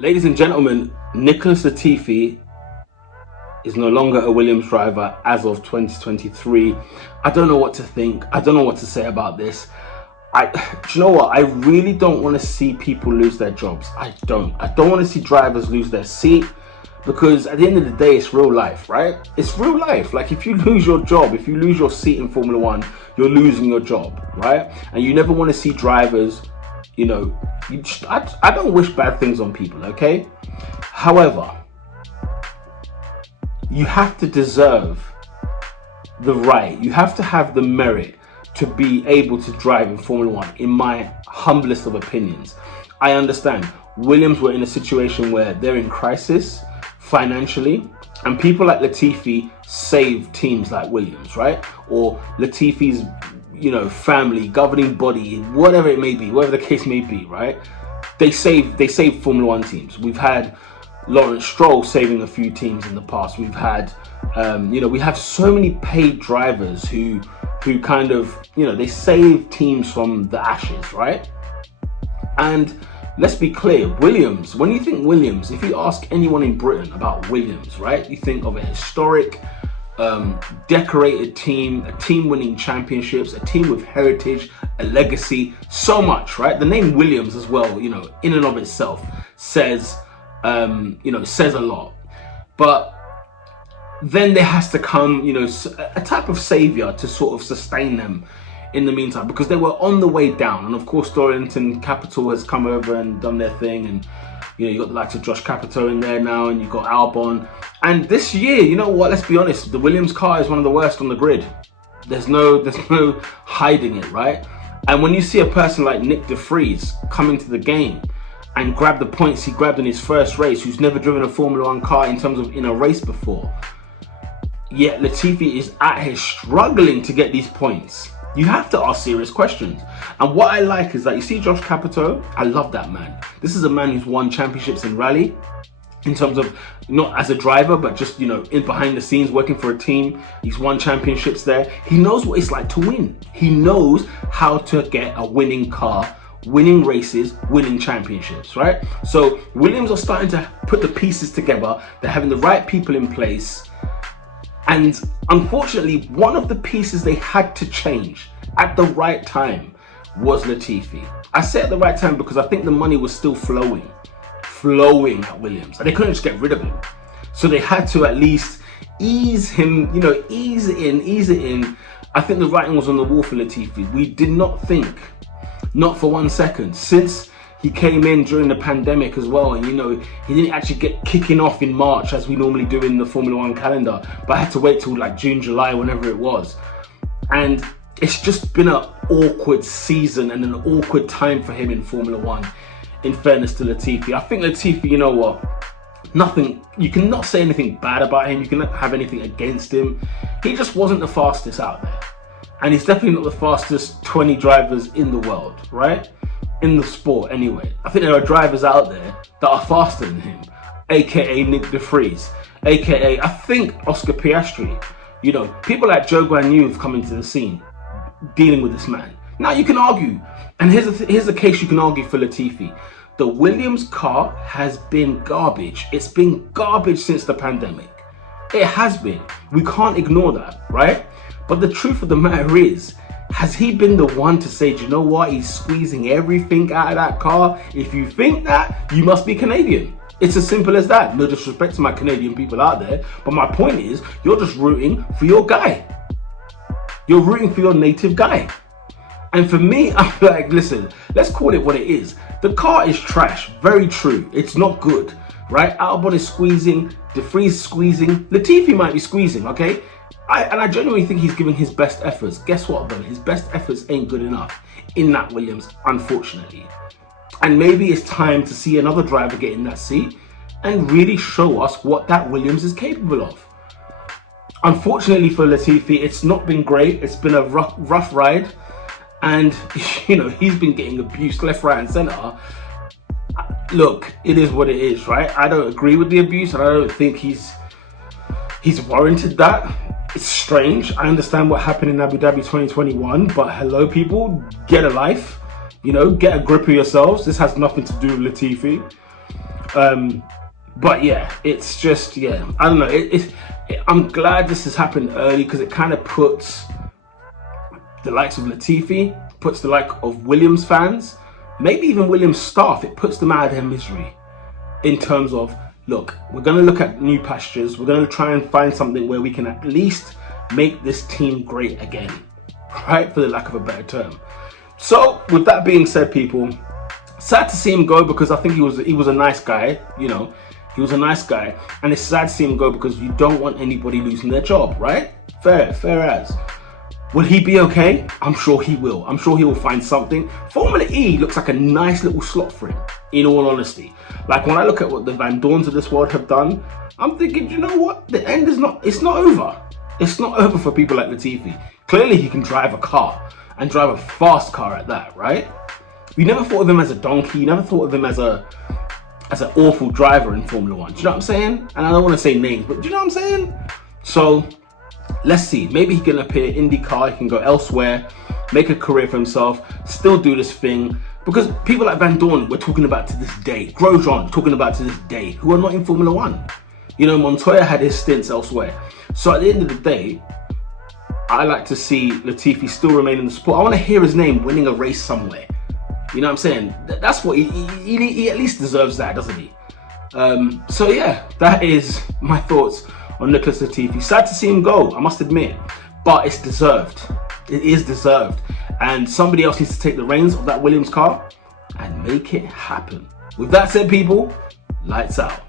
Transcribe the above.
Ladies and gentlemen, Nicholas Latifi is no longer a Williams driver as of 2023. I don't know what to think. I don't know what to say about this. Do you know what? I really don't want to see people lose their jobs. I don't want to see drivers lose their seat, because at the end of the day, it's real life, right? It's real life. Like, if you lose your job, if you lose your seat in Formula One, you're losing your job, right? And you never want to see drivers, I don't wish bad things on people, okay? However, you have to deserve the right, you have to have the merit to be able to drive in Formula One, in my humblest of opinions. I understand Williams were in a situation where they're in crisis financially, and people like Latifi save teams like Williams, right? Or Latifi's, family, governing body, whatever it may be, whatever the case may be, right? They save Formula One teams. We've had Lawrence Stroll saving a few teams in the past. We've had, we have so many paid drivers who kind of, they save teams from the ashes, right? And let's be clear, Williams, when you think Williams, if you ask anyone in Britain about Williams, right, you think of a historic, decorated team, a team winning championships, a team with heritage, a legacy, so much, right? The name Williams as well, in and of itself says, says a lot. But then there has to come, a type of savior to sort of sustain them in the meantime, because they were on the way down. And of course, Dorrington Capital has come over and done their thing, and you got the likes of Josh Capito in there now, and you've got Albon. And this year, you know what, let's be honest, the Williams car is one of the worst on the grid. There's no hiding it, right? And when you see a person like Nick De Vries come into the game and grab the points he grabbed in his first race, who's never driven a Formula One car in terms of in a race before, yet Latifi is at here struggling to get these points, you have to ask serious questions. And what I like is that you see Josh Capito, I love that man. This is a man who's won championships in rally, in terms of not as a driver, but just, in behind the scenes working for a team. He's won championships there. He knows what it's like to win. He knows how to get a winning car, winning races, winning championships, right? So Williams are starting to put the pieces together. They're having the right people in place. And unfortunately, one of the pieces they had to change at the right time was Latifi. I say at the right time because I think the money was still flowing at Williams, and they couldn't just get rid of him. So they had to at least ease him, ease it in. I think the writing was on the wall for Latifi. We did not think, not for 1 second, since he came in during the pandemic as well, and he didn't actually get kicking off in March as we normally do in the Formula One calendar, but I had to wait till like June, July, whenever it was. And it's just been an awkward season and an awkward time for him in Formula One, in fairness to Latifi. I think Latifi, you know what, you cannot say anything bad about him, you cannot have anything against him. He just wasn't the fastest out there. And he's definitely not the fastest 20 drivers in the world, right? In the sport anyway. I think there are drivers out there that are faster than him, aka Nick De Vries, aka I think Oscarpiastri. People like Joe Guan Yu have come into the scene dealing with this man. Now you can argue, and here's the case you can argue for Latifi. The Williams car has been garbage. It's been garbage since the pandemic. It has been. We can't ignore that, right? But the truth of the matter is, has he been the one to say, do you know what, he's squeezing everything out of that car? If you think that, you must be Canadian. It's as simple as that. No disrespect to my Canadian people out there, but my point is, you're just rooting for your guy. You're rooting for your native guy. And for me, I'm like, listen, let's call it what it is. The car is trash, very true. It's not good, right? Albon is squeezing, De Vries squeezing, Latifi might be squeezing, okay? I genuinely think he's giving his best efforts. Guess what though? His best efforts ain't good enough in that Williams, unfortunately. And maybe it's time to see another driver get in that seat and really show us what that Williams is capable of. Unfortunately for Latifi, it's not been great. It's been a rough ride. And, he's been getting abused left, right and centre. Look, it is what it is, right? I don't agree with the abuse, and I don't think he's warranted that. It's strange. I understand what happened in Abu Dhabi 2021, but hello people, get a life. Get a grip of yourselves. This has nothing to do with Latifi. But yeah, it's just, yeah, I don't know. I'm glad this has happened early because it kind of puts the likes of Latifi, puts the like of Williams fans, maybe even Williams staff, it puts them out of their misery in terms of, look, we're going to look at new pastures. We're going to try and find something where we can at least make this team great again, right? For the lack of a better term. So with that being said, people, sad to see him go because I think he was a nice guy, you know. He was a nice guy, and it's sad to see him go because you don't want anybody losing their job, right? Fair as. Will he be okay? I'm sure he will. I'm sure he will find something. Formula E looks like a nice little slot for him, in all honesty. Like when I look at what the Van Dorns of this world have done, I'm thinking, you know what? The end is not, it's not over. It's not over for people like Latifi. Clearly he can drive a car, and drive a fast car at that, right? We never thought of him as a donkey. You never thought of him as an awful driver in Formula One. Do you know what I'm saying? And I don't want to say names, but do you know what I'm saying? So let's see. Maybe he can appear IndyCar. He can go elsewhere, make a career for himself, still do this thing. Because people like Van Dorn, we're talking about to this day. Grosjean, talking about to this day, who are not in Formula One. You know, Montoya had his stints elsewhere. So at the end of the day, I like to see Latifi still remain in the sport. I want to hear his name winning a race somewhere. You know what I'm saying? That's what he at least deserves that, doesn't he? So yeah, that is my thoughts on Nicholas Latifi. Sad to see him go, I must admit, but it's deserved. It is deserved. And somebody else needs to take the reins of that Williams car and make it happen. With that said, people, lights out.